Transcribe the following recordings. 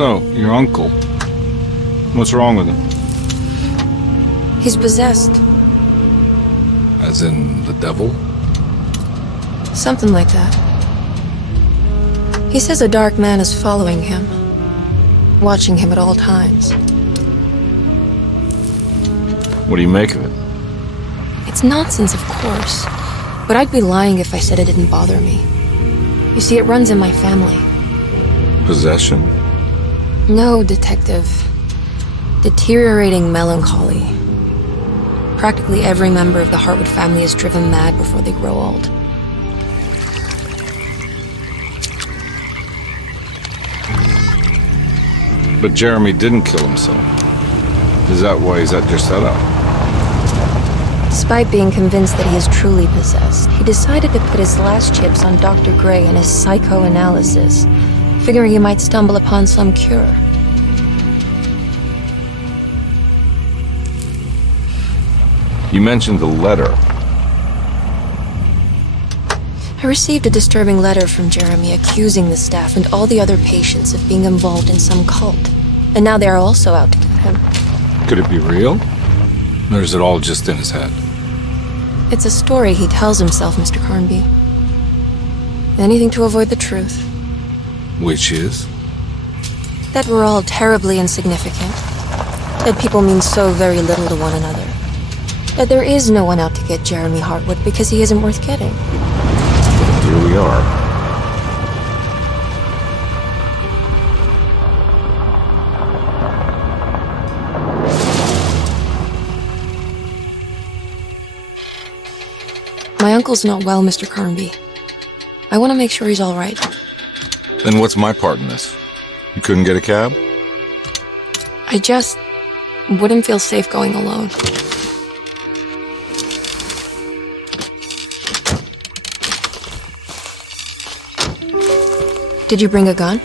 So, your uncle. What's wrong with him? He's possessed. As in the devil? Something like that. He says a dark man is following him, watching him at all times. What do you make of it? It's nonsense, of course, but I'd be lying if I said it didn't bother me. You see, it runs in my family. Possession? No, detective. Deteriorating melancholy. Practically every member of the Hartwood family is driven mad before they grow old. But Jeremy didn't kill himself. Is that why he's at Derceto? Despite being convinced that he is truly possessed, he decided to put his last chips on Dr. Gray and his psychoanalysis, figuring he might stumble upon some cure. You mentioned the letter. I received a disturbing letter from Jeremy accusing the staff and all the other patients of being involved in some cult. And now they are also out to get him. Could it be real? Or is it all just in his head? It's a story he tells himself, Mr. Carnby. Anything to avoid the truth. Which is? That we're all terribly insignificant. That people mean so very little to one another. That there is no one out to get Jeremy Hartwood because he isn't worth getting. Here we are. My uncle's not well, Mr. Carnby. I want to make sure he's all right. Then what's my part in this? You couldn't get a cab? I just wouldn't feel safe going alone. Did you bring a gun?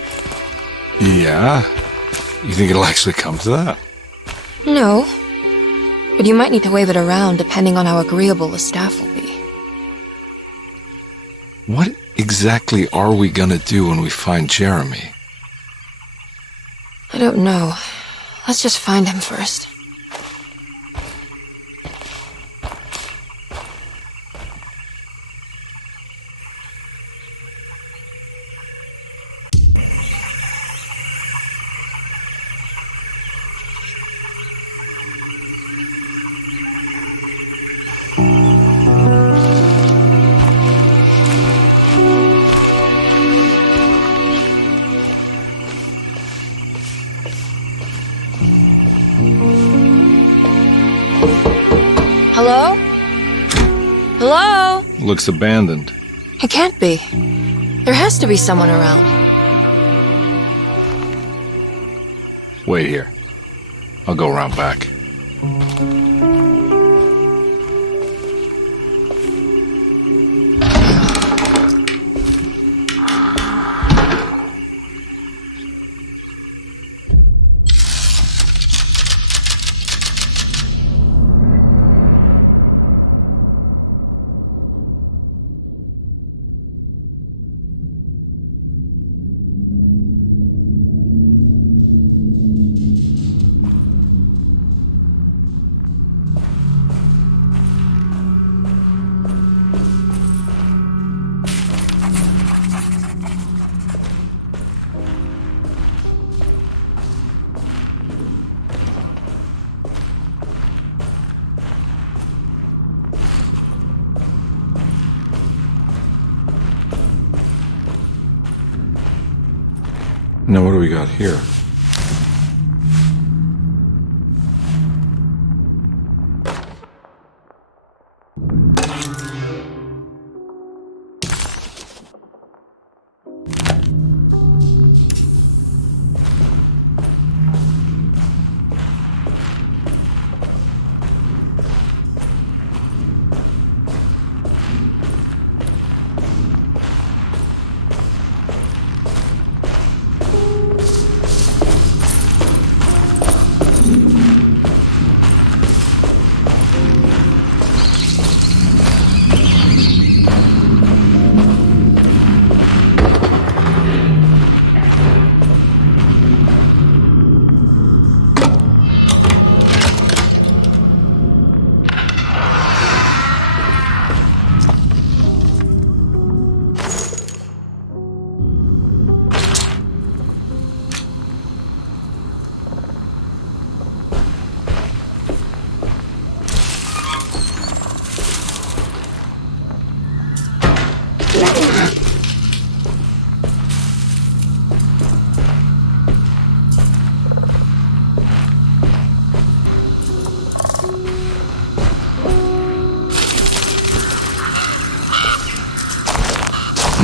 Yeah. You think it'll actually come to that? No. But you might need to wave it around depending on how agreeable the staff will be. What exactly are we gonna do when we find Jeremy? I don't know. Let's just find him first. Hello? Hello? Looks abandoned. It can't be. There has to be someone around. Wait here. I'll go around back. Now what do we got here?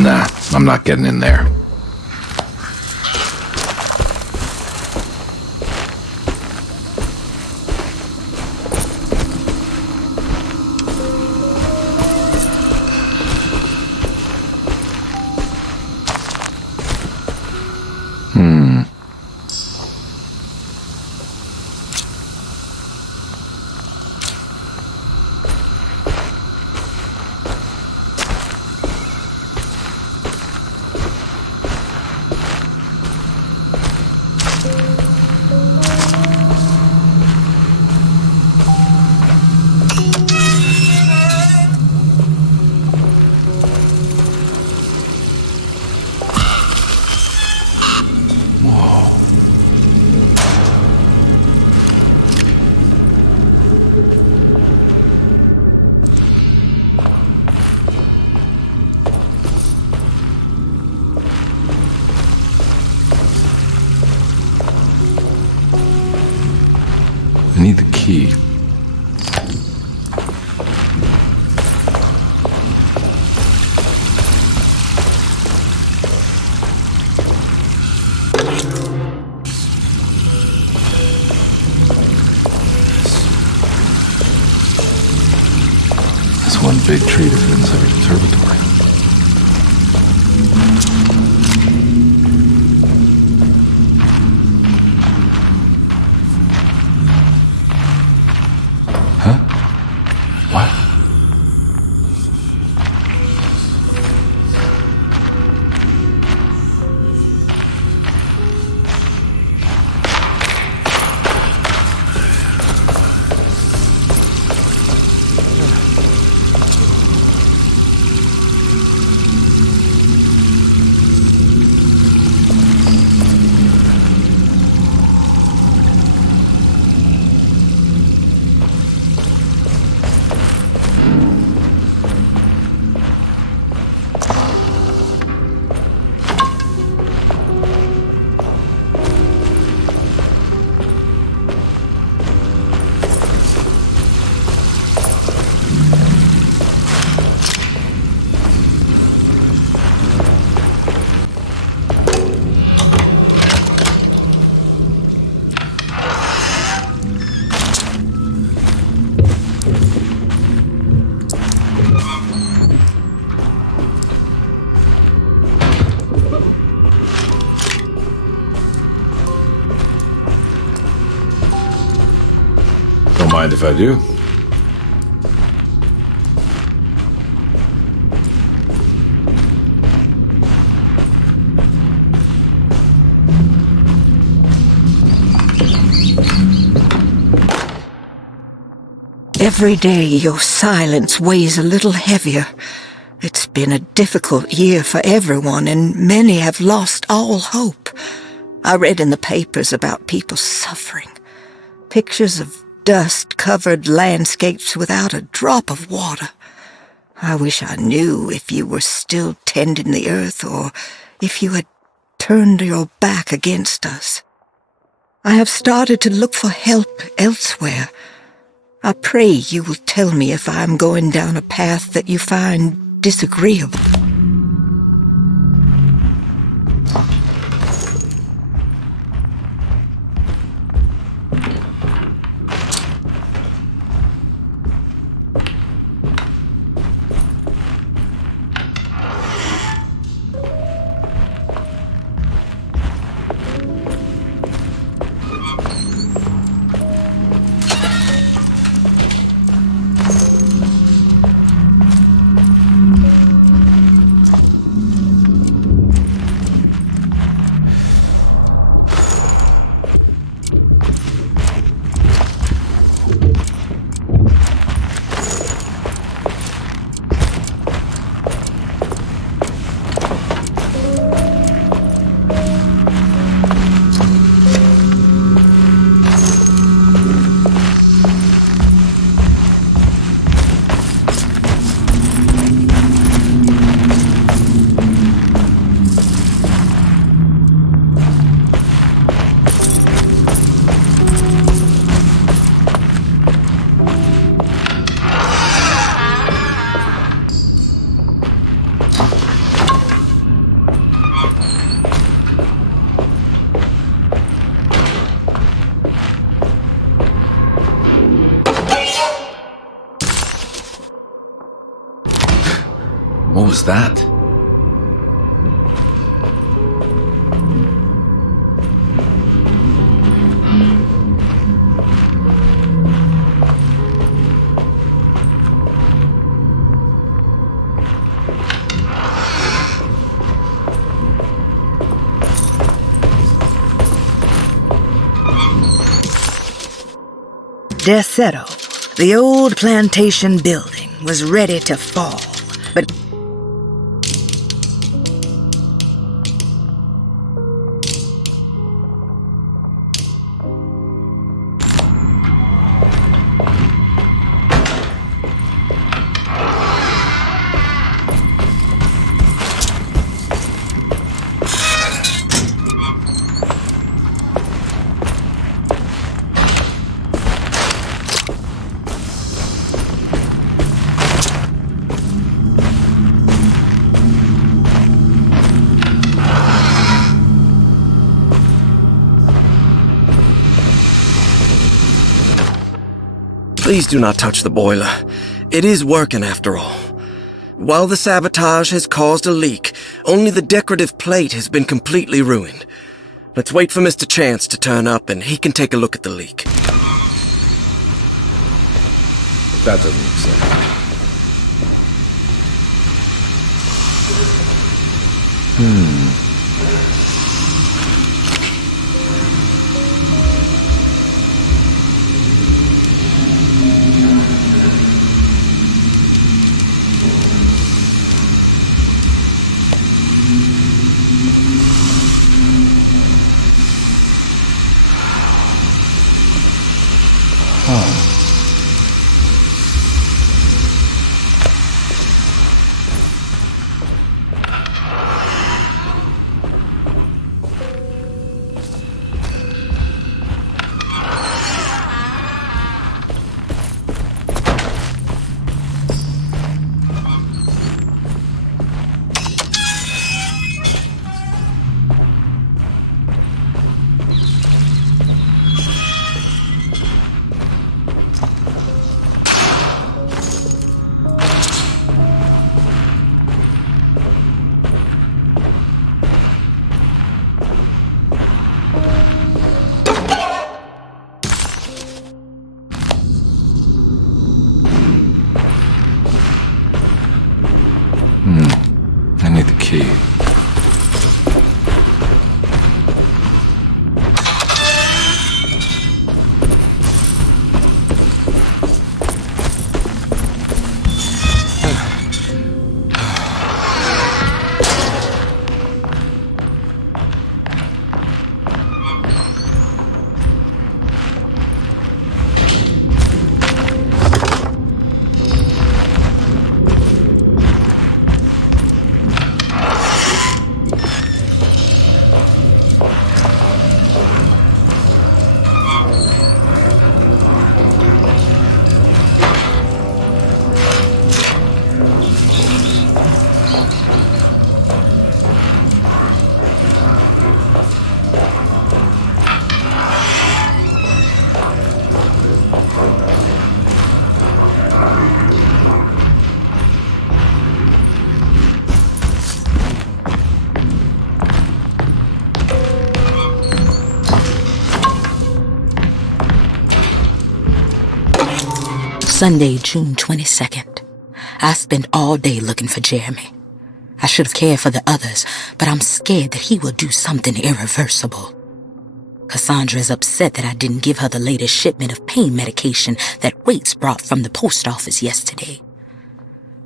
Nah, I'm not getting in there. I need the key. This one big tree defends every conservatory. What? Don't mind if I do. Every day your silence weighs a little heavier. It's been a difficult year for everyone, and many have lost all hope. I read in the papers about people suffering. Pictures of dust-covered landscapes without a drop of water. I wish I knew if you were still tending the earth or if you had turned your back against us. I have started to look for help elsewhere. I pray you will tell me if I am going down a path that you find disagreeable. What was that? Derceto, the old plantation building, was ready to fall, but Please do not touch the boiler. It is working after all. While the sabotage has caused a leak, only the decorative plate has been completely ruined. Let's wait for Mr. Chance to turn up and he can take a look at the leak. That doesn't make sense. I need the key. Sunday, June 22nd. I spent all day looking for Jeremy. I should have cared for the others, but I'm scared that he will do something irreversible. Cassandra is upset that I didn't give her the latest shipment of pain medication that Waits brought from the post office yesterday.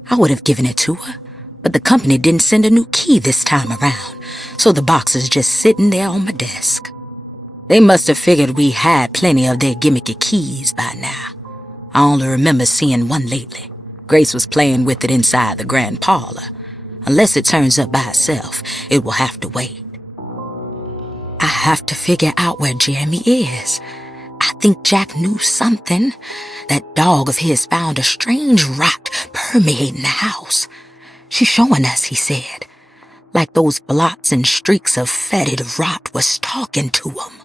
I would have given it to her, but the company didn't send a new key this time around, so the box is just sitting there on my desk. They must have figured we had plenty of their gimmicky keys by now. I only remember seeing one lately. Grace was playing with it inside the grand parlor. Unless it turns up by itself, it will have to wait. I have to figure out where Jeremy is. I think Jack knew something. That dog of his found a strange rot permeating the house. She's showing us, he said. Like those blots and streaks of fetid rot was talking to him.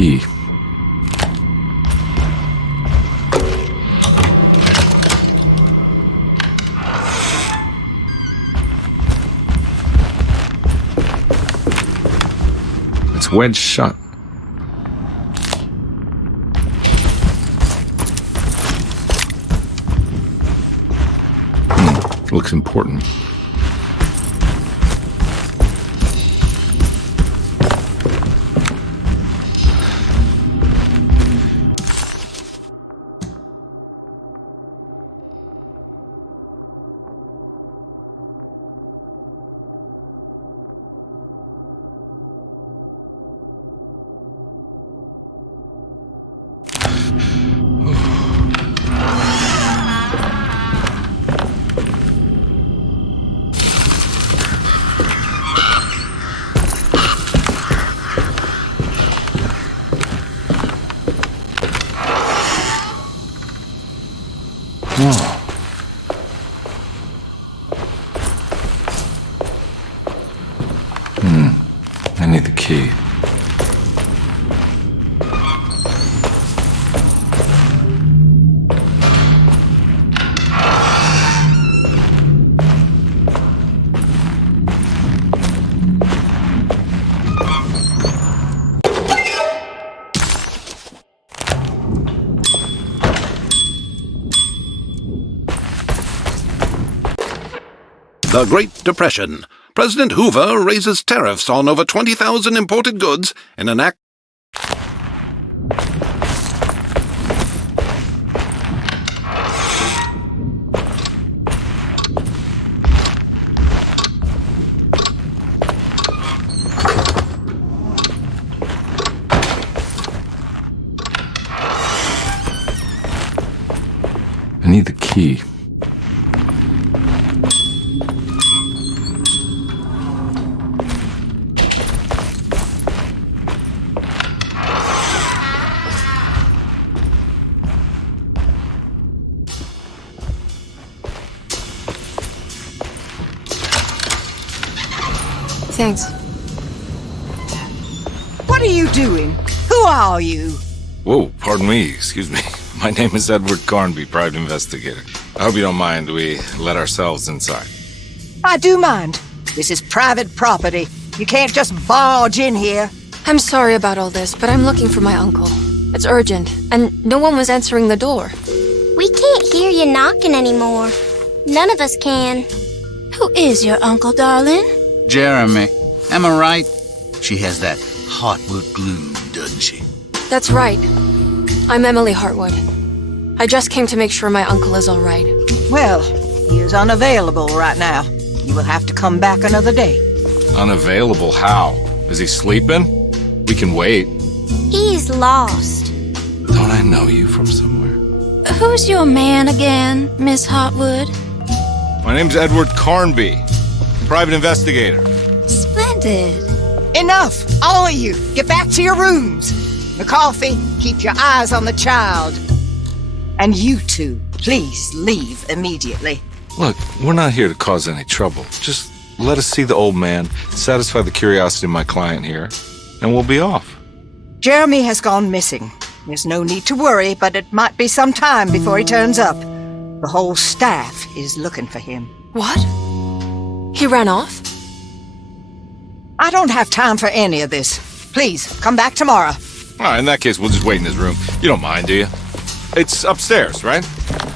key. It's wedged shut. Looks important. I need the key. The Great Depression. President Hoover raises tariffs on over 20,000 imported goods in an act. I need the key. Thanks. What are you doing? Who are you? Whoa, pardon me, excuse me. My name is Edward Carnby, private investigator. I hope you don't mind we let ourselves inside. I do mind. This is private property. You can't just barge in here. I'm sorry about all this, but I'm looking for my uncle. It's urgent, and no one was answering the door. We can't hear you knocking anymore. None of us can. Who is your uncle, darling? Jeremy. Am I right? She has that heartwood glue, doesn't she? That's right. I'm Emily Hartwood. I just came to make sure my uncle is all right. Well, he is unavailable right now. You will have to come back another day. Unavailable how? Is he sleeping? We can wait. He's lost. Don't I know you from somewhere? Who's your man again, Miss Hartwood? My name's Edward Carnby, private investigator. Splendid. Enough! All of you, get back to your rooms. McCarthy, keep your eyes on the child. And you two, please leave immediately. Look, we're not here to cause any trouble. Just let us see the old man, satisfy the curiosity of my client here, and we'll be off. Jeremy has gone missing. There's no need to worry, but it might be some time before he turns up. The whole staff is looking for him. What? He ran off? I don't have time for any of this. Please, come back tomorrow. All right, in that case, we'll just wait in his room. You don't mind, do you? It's upstairs, right?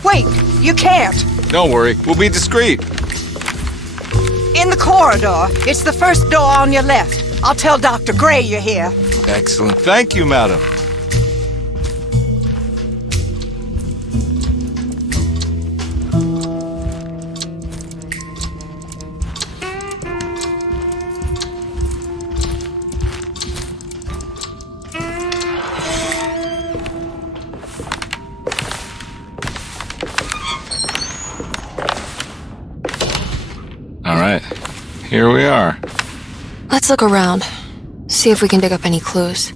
Wait, you can't. Don't worry, we'll be discreet. In the corridor. It's the first door on your left. I'll tell Dr. Gray you're here. Excellent. Thank you, madam. All right, here we are. Let's look around. See if we can dig up any clues.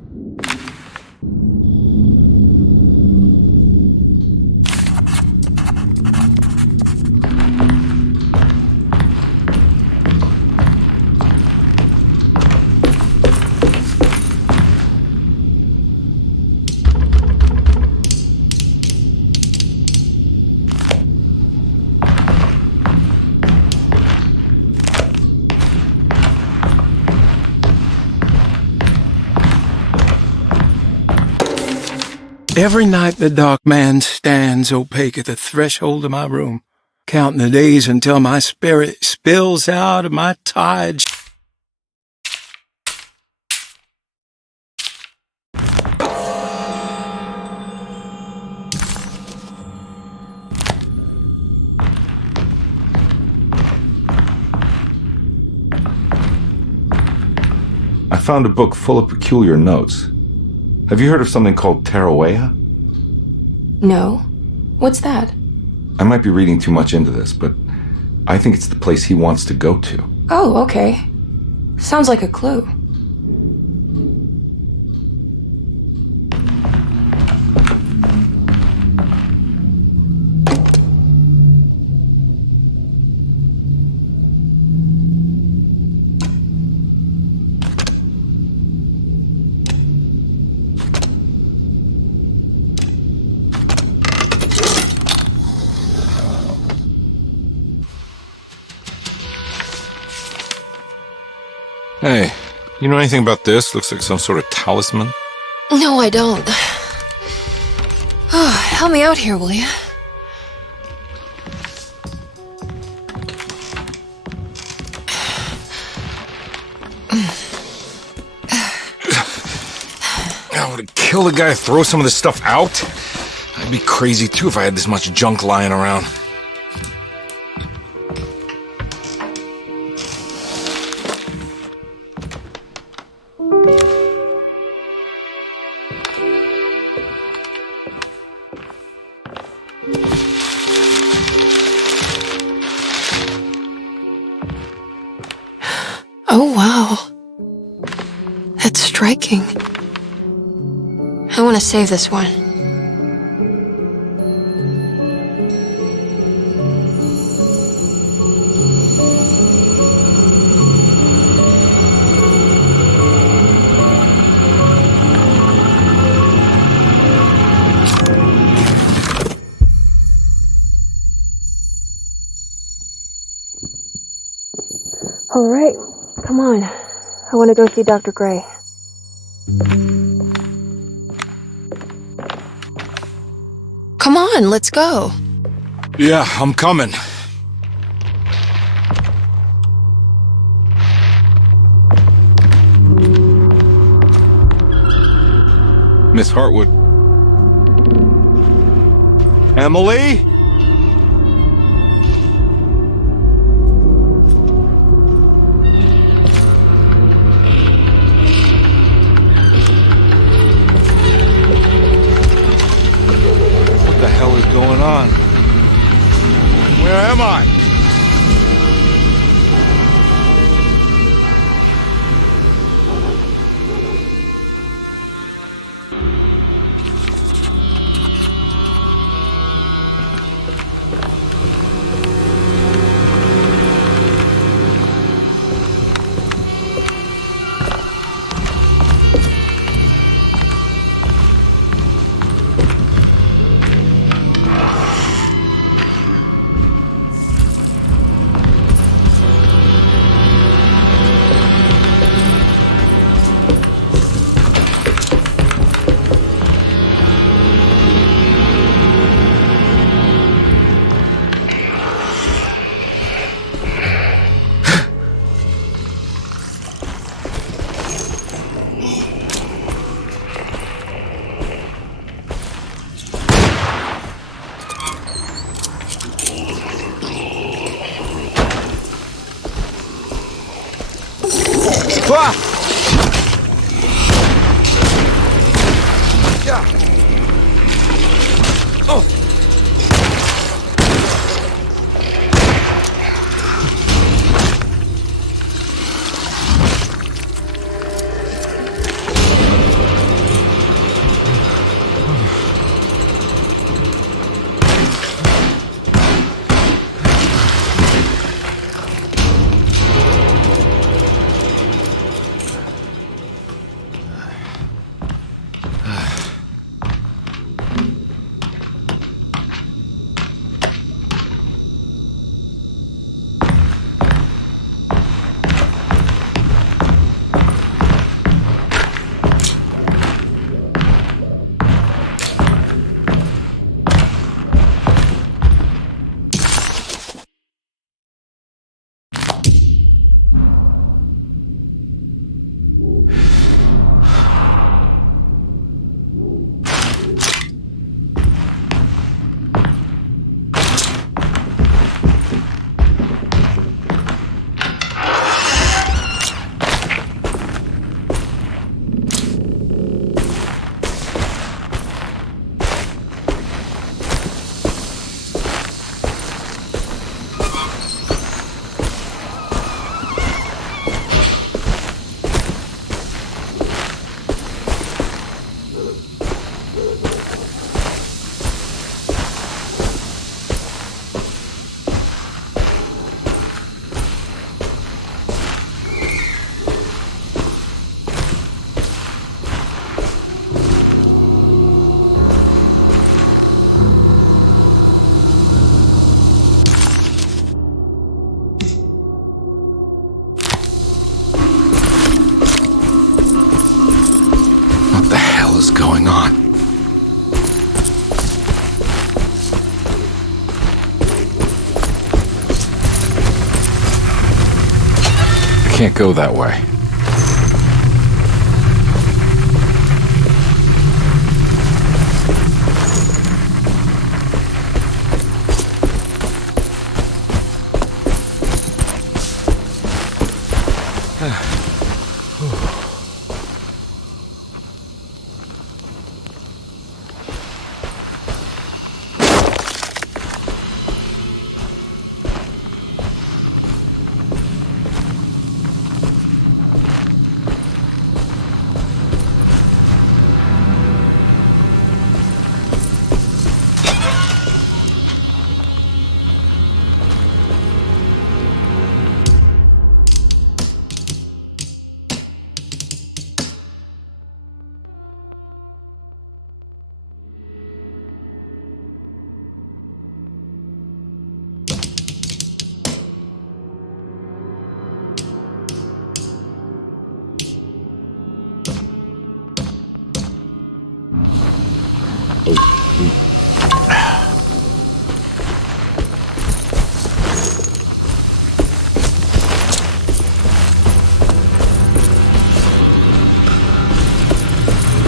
Every night the dark man stands opaque at the threshold of my room, counting the days until my spirit spills out of my tired I found a book full of peculiar notes. Have you heard of something called Tarawea? No. What's that? I might be reading too much into this, but I think it's the place he wants to go to. Oh, okay. Sounds like a clue. Hey, you know anything about this? Looks like some sort of talisman. No, I don't. Oh, help me out here, will you? I would kill the guy, throw some of this stuff out. I'd be crazy too if I had this much junk lying around. Oh, wow. That's striking. I want to save this one. All right. Come on. I want to go see Dr. Gray. Come on, let's go. Yeah, I'm coming. Miss Hartwood. Emily? What the hell is going on? Where am I? can't go that way.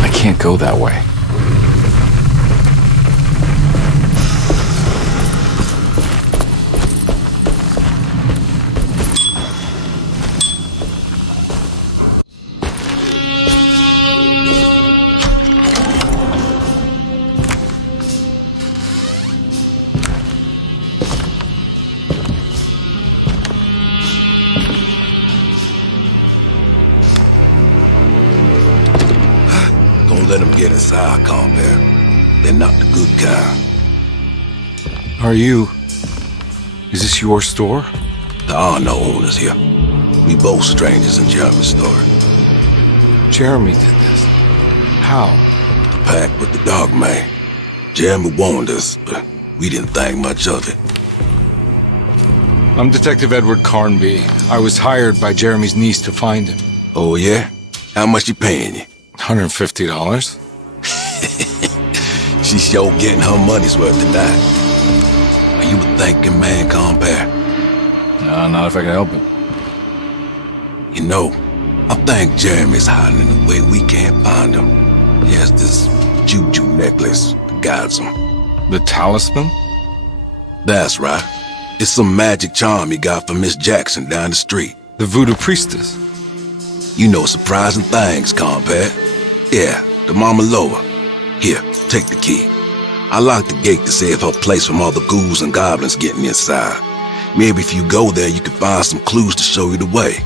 I can't go that way. Let them get inside, compare. They're not the good kind. Are you... Is this your store? There are no owners here. We both strangers in Jeremy's story. Jeremy did this. How? The pact with the dog man. Jeremy warned us, but we didn't think much of it. I'm Detective Edward Carnby. I was hired by Jeremy's niece to find him. Oh, yeah? How much you paying you? $150. She's sure getting her money's worth tonight. Are you a thinking man, compare? No, not if I can help it. You know, I think Jeremy's hiding in a way we can't find him. He has this juju necklace that guides him. The talisman? That's right. It's some magic charm he got from Miss Jackson down the street. The voodoo priestess? You know surprising things, compare. Yeah, the Mama Loa. Here, take the key. I locked the gate to save her place from all the ghouls and goblins getting inside. Maybe if you go there, you can find some clues to show you the way.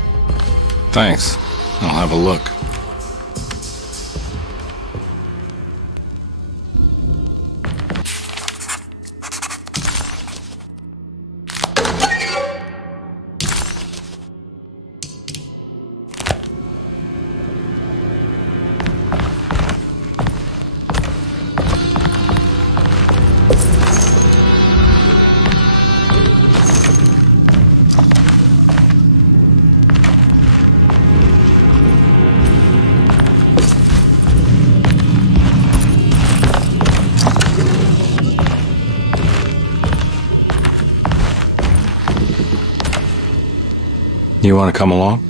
Thanks. I'll have a look. You want to come along?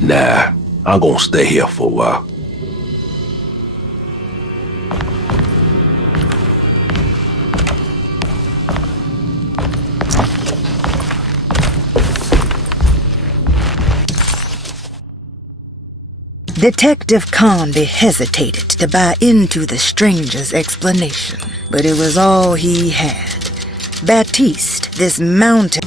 Nah, I'm gonna stay here for a while. Detective Carnby hesitated to buy into the stranger's explanation, but it was all he had. Baptiste, this mountain...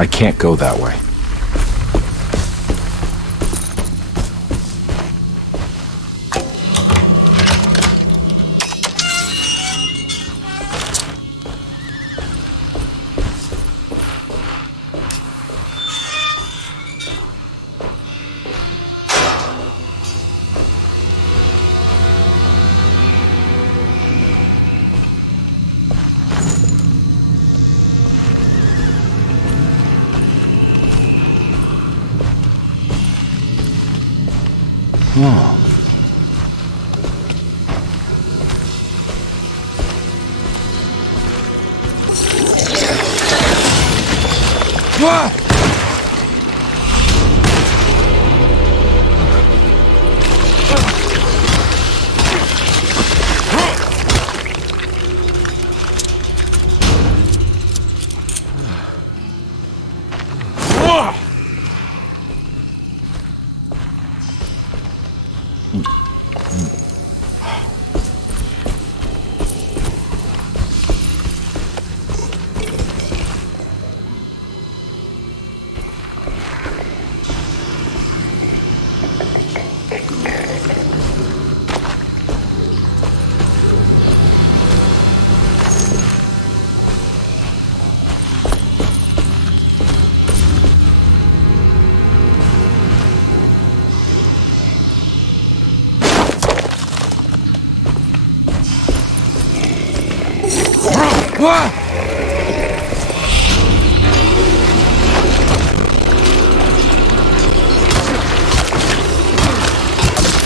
I can't go that way. Oh.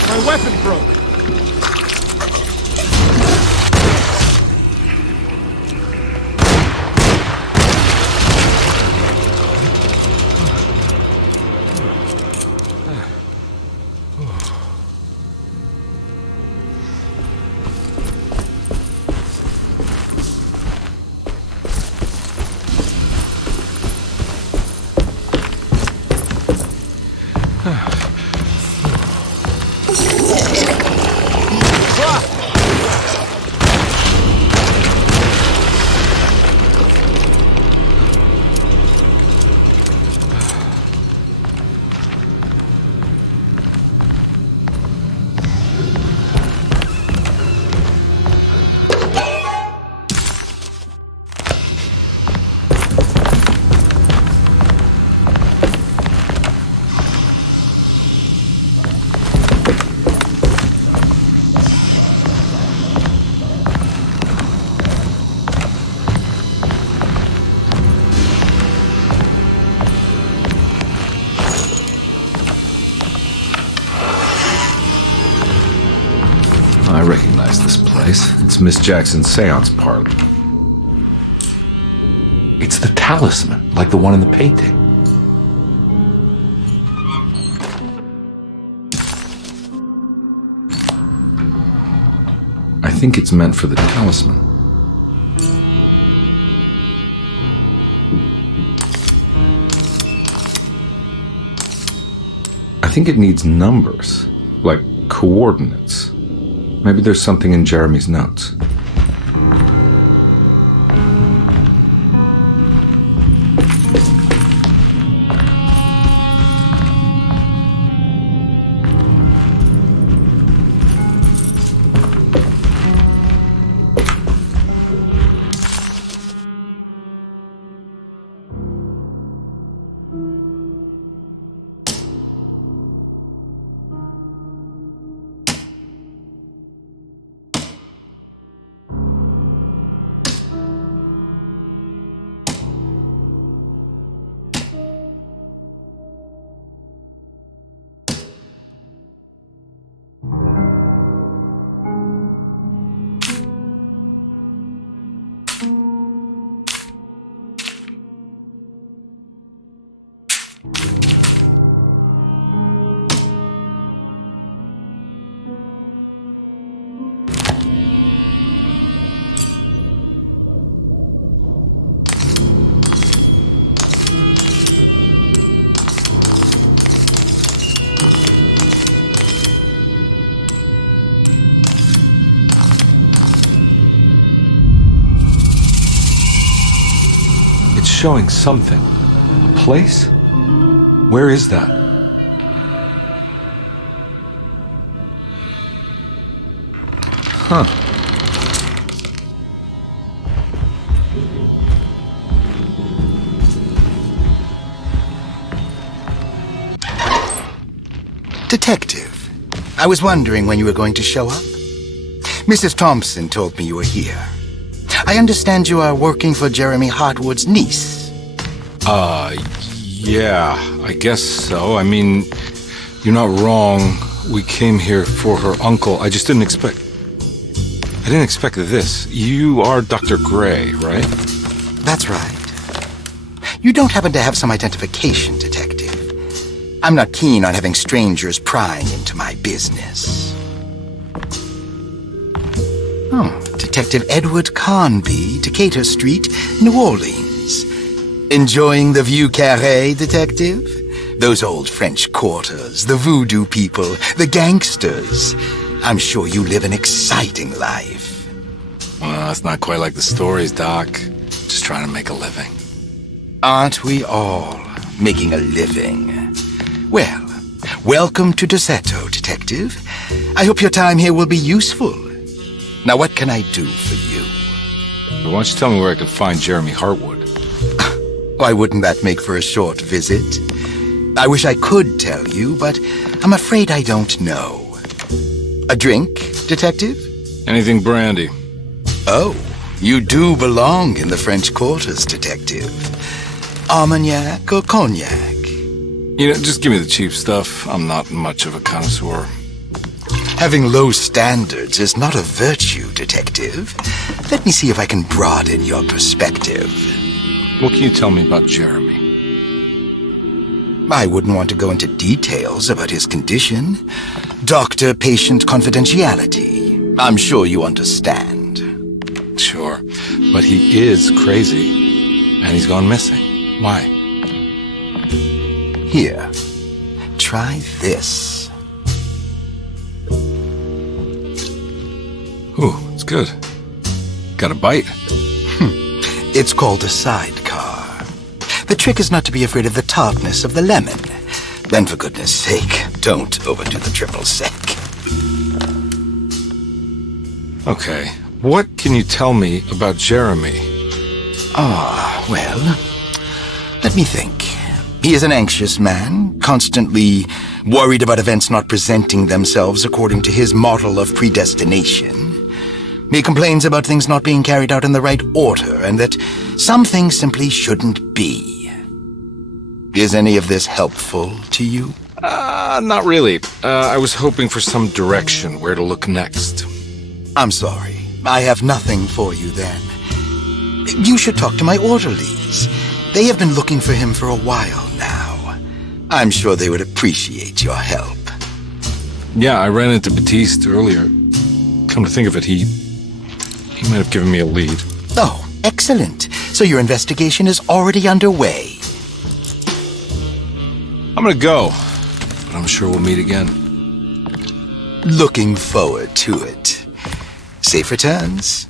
My weapon broke. recognize this place. It's Miss Jackson's seance parlor. It's the talisman, like the one in the painting. I think it's meant for the talisman. I think it needs numbers, like coordinates. Maybe there's something in Jeremy's notes. Showing something. A place? Where is that? Huh. Detective, I was wondering when you were going to show up. Mrs. Thompson told me you were here. I understand you are working for Jeremy Hartwood's niece. Yeah, I guess so. I mean, you're not wrong. We came here for her uncle. I just didn't expect this. You are Dr. Gray, right? That's right. You don't happen to have some identification, Detective. I'm not keen on having strangers prying into my business. Oh, Detective Edward Carnby, Decatur Street, New Orleans. Enjoying the Vieux Carré, Detective? Those old French quarters, the voodoo people, the gangsters. I'm sure you live an exciting life. Well, it's not quite like the stories, Doc. Just trying to make a living. Aren't we all making a living? Well, welcome to Derceto, Detective. I hope your time here will be useful. Now, what can I do for you? Why don't you tell me where I can find Jeremy Hartwood? Why wouldn't that make for a short visit? I wish I could tell you, but I'm afraid I don't know. A drink, Detective? Anything brandy. Oh, you do belong in the French quarters, Detective. Armagnac or cognac? You know, just give me the cheap stuff. I'm not much of a connoisseur. Having low standards is not a virtue, Detective. Let me see if I can broaden your perspective. What can you tell me about Jeremy? I wouldn't want to go into details about his condition. Doctor-patient confidentiality. I'm sure you understand. Sure, but he is crazy, and he's gone missing. Why? Here, try this. Ooh, it's good. Got a bite? It's called a sidecar. The trick is not to be afraid of the tartness of the lemon. Then, for goodness sake, don't overdo the triple sec. Okay, what can you tell me about Jeremy? Well, let me think. He is an anxious man, constantly worried about events not presenting themselves according to his model of predestination. He complains about things not being carried out in the right order, and that some things simply shouldn't be. Is any of this helpful to you? Not really. I was hoping for some direction, where to look next. I'm sorry. I have nothing for you then. You should talk to my orderlies. They have been looking for him for a while now. I'm sure they would appreciate your help. Yeah, I ran into Batiste earlier. Come to think of it, he might have given me a lead. Oh, excellent. So your investigation is already underway. I'm gonna go, but I'm sure we'll meet again. Looking forward to it. Safe returns.